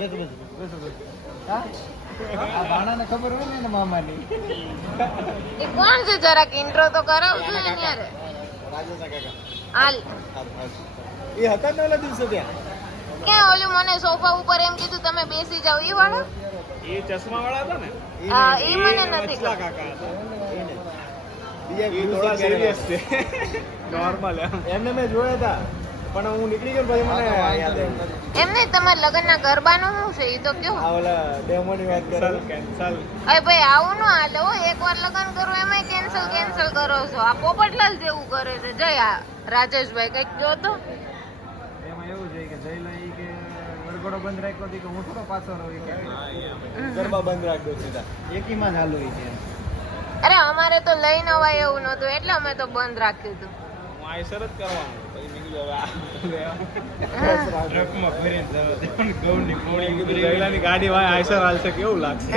આ બાણાને ખબર હોય ને મામાની. એ કોણ છે જરાક ઇન્ટ્રો તો કરાવજો ને યાર. રાજેશના કાકા. હાલ એ હતા ને ઓલા દિવસે ત્યાં. ક્યાં ઓલું મને સોફા ઉપર એમ કીધું તમે બેસી જાઓ ઈ વાળો? એ ચશ્મા વાળા હતા ને? હા ઈ મને નથી અચલા ખબર. કાકા હતા. બીજા એ થોડા સિરિયસ છે. નોર્મલ એમને મેં જોયા હતા પણ હું નીકળી ગયો પછી મને યાદ આવ્યું. એમ નહીં તમારા લગ્નના ગરબાનું શું છે ઈ તો કયો? આ ઓલા ડેમોની વાત કરે. કેન્સલ. અરે ભાઈ આવું ન હાલે હો. એકવાર લગ્ન કરો એમાંય કેન્સલ કરો છો. આ પોપટલાલ જેવું કરે છે. જય આ રાજેશભાઈ કઈક જો તો. એમાં એવું છે કે જઈ લઈ કે વરઘોડો બંધ રાખ્યો હતી કે હું થોડો પાછો રહી કે ગરબા બંધ રાખ દો સીધા એકીમાં ચાલુ છે. અરે અમારે તો લઈને અવાય એવું નતું એટલે અમે તો બંધ રાખ્યું હતું. હું આઈસર જ કરવાનું. પછી મેં કીધું હવે આ ટ્રકમાં ભરીને જવા દે. ગૌની પોળી કીધું ગયેલાની ગાડી વાય આઈસર હાલશે કેવું લાગશે?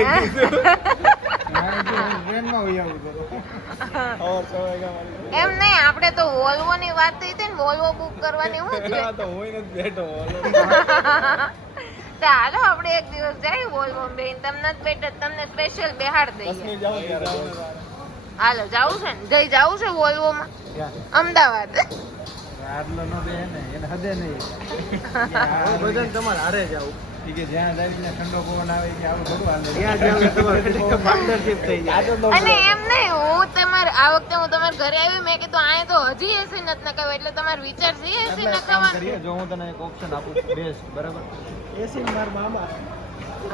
ટ્રેનમાં હોય આવું તો ઓર સવાઈ એમ નહીં આપણે તો વોલ્વો ની વાત થઈ હતી ને વોલ્વો બુક કરવાની હું છે ગયા તો હું નથી બેઠો. તો હાલો આપણે એક દિવસ જાય વોલ્વો બેન તમને જ બેઠ તમને સ્પેશિયલ બેહાડ દઈએ. કશ્મીર જાવ ત્યારે હાલો જાવું છે ને જઈ જાવું છે વોલ્વો માં અમદાવાદ. આટલો નો બે ને એને હદે નહીં બધા તમારે હારે જાવ કે જ્યાં જાય ત્યાં ઠંડો પવન આવે કે આવું બધું હાલે ત્યાં જાવ પાર્ટનરશિપ થઈ જાય. અને એમ નહીં હું તમારે આ વખતે હું તમારા ઘરે આવી મેં કીધું આય તો હજી એસી નથી નખાવ્યું એટલે તમારો વિચાર છે એસી નખાવવાનો. જો હું તને એક ઓપ્શન આપું બેસ્ટ બરાબર એસી માર મામા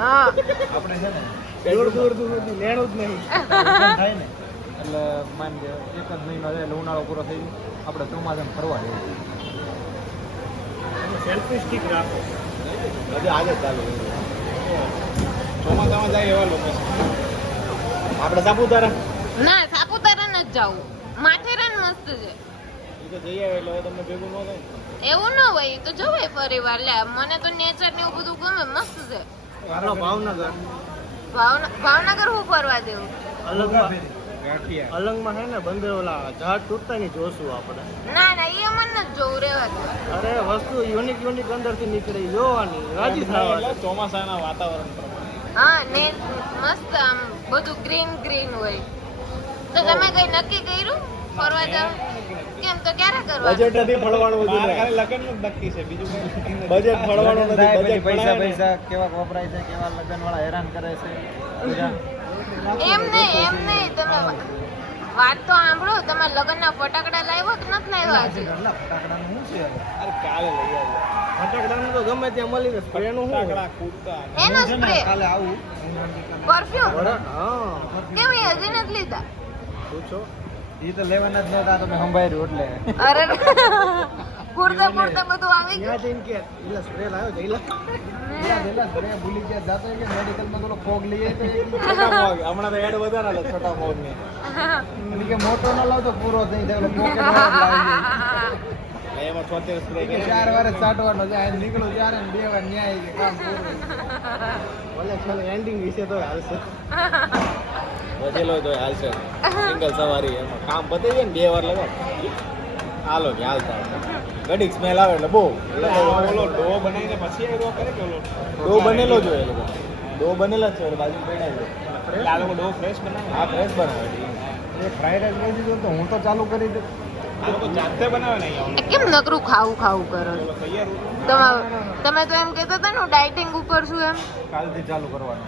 હા આપણે છે ને દૂર સુધી લેણું જ નહીં થાય ને એટલે માન કે એક જ મહિનો થાય એટલે ઉનાળો પૂરો થઈ ગયો આપણે ચોમાસામાં ફરવા જઈએ. સેલ્ફી સ્ટિક રાખો. હજી આજે ચાલુ ચોમાસામાં જાય એવા લોકેશન. આપણે સાપુતારા ના સાપુતારા નથી જવું. માથેરાન મસ્ત છે. એ તો જઈ આવે એટલે હવે તમને ભેગું ન થાય. એવું ન હોય તો જવાય ફરી વાર. લે મને તો નેચર ને એવું બધું ગમે મસ્ત છે. આપણો ભાવનગર ભાવનગર હું ફરવા દેવું. અલંગમાં છે ને બંદર ઓલા ઝાડ તૂટતા ની જોશું આપણે. ના ના એ મને નથી જોવું રેવા દે. અરે વસ્તુ યુનિક અંદર થી નીકળે જોવાની રાજી થવા. એટલે ચોમાસાના વાતાવરણ પ્રમાણે. હા ને મસ્ત આમ બધું ગ્રીન હોય. તો તમે કઈ નક્કી કર્યું ફરવા જાવ? કેમ તો ક્યારે કરવા? બજેટ નથી ફળવાનું બધું બહાર ખાલી લગ્નનું જ નક્કી છે, બીજું કંઈ નક્કી નથી. બજેટ ફળવાનું નથી. બજેટ પૈસા ફળાય ને. પૈસા કેવા વપરાય છે કેવા લગ્ન વાળા હેરાન કરે છે એમ નહીં તમે વાત તો સાંભળો. તમારા લગ્નના ફટાકડા લાવ્યો કે નથી લાવ્યો આજે? કેટલા ફટાકડાનું શું છે હવે? અરે કાલે લઈ આવજો. ફટાકડાનું તો ગમે ત્યાં મળી રહે. સ્પ્રેનું શું હોય? ફટાકડા, કૂદકા. એનો છે ને, સ્પ્રે કાલે આવું પરફ્યુમ હા કેમ એ હજી નથી લીધા? પૂછો એ તો લેવાના જ નહોતા તમે સંભાળ્યું એટલે અરે કુર્તા પુરતા બધું આવી ત્યાં ગયું. જઈને કે એલા સ્પ્રે લાવ્યો જઈલા સ્પ્રે ભૂલી ગયા જાતો હોય કે મેડિકલમાં પેલો ફોગ લઈએ તો છોટા મોગ. હમણાં તો એડ વધારે હાલે છોટા મોગની. એમ કે મોટો ન લાવતો પૂરો થઈ જાય એટલે પોકેટ વાળો જ લાવી જાય. એમાં 76 સ્પ્રે કે 4 વાર જ ચાટવાનો છે આ નીકળું ત્યારે ને 2 વાર ન્યાય કે કામ પૂરું. ભલે ચાલો એન્ડિંગ વિશે તો હાલશે. વધેલો તો હાલશે. સિંગલ સવારી એમાં કામ પતી જાય ને 2 વાર લગાડ. હાલો કે હાલતા ઘડીક સ્મેલ આવે એટલે બહુ. ઓલો ડો બનાવીને પછી આવ્યો કરે કે ઓલો ડો બનેલો જ હોય એ લોકો. ડો બનેલા જ છે એટલે બાજુ પડ્યા છે. આ લોકો ડો ફ્રેશ બનાવે. આ ફ્રેશ બનાવે છે. એ ફ્રાઈડ રાઈસ લઈ દીધો તો હું તો ચાલુ કરી દઉં. આ લોકો જાતે બનાવે ને અહીંયા. કેમ નકરું ખાવું કરો છો? ઓલો તૈયાર તમે તો એમ કહેતા હતા ને ડાયટિંગ ઉપર છું એમ. કાલથી ચાલુ કરવાનું.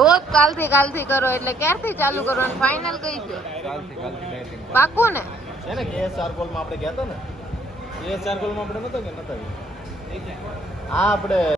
રોજ કાલથી કરો એટલે ક્યારથી ચાલુ કરવાનું ફાઇનલ કઈ છે? કાલથી ડાયટિંગ. પાકું ને? છે ને કેએસ ચારકોલમાં આપણે ગયા હતા ને કેએસ ચારકોલમાં આપણે નતો કે નતા આ આપણે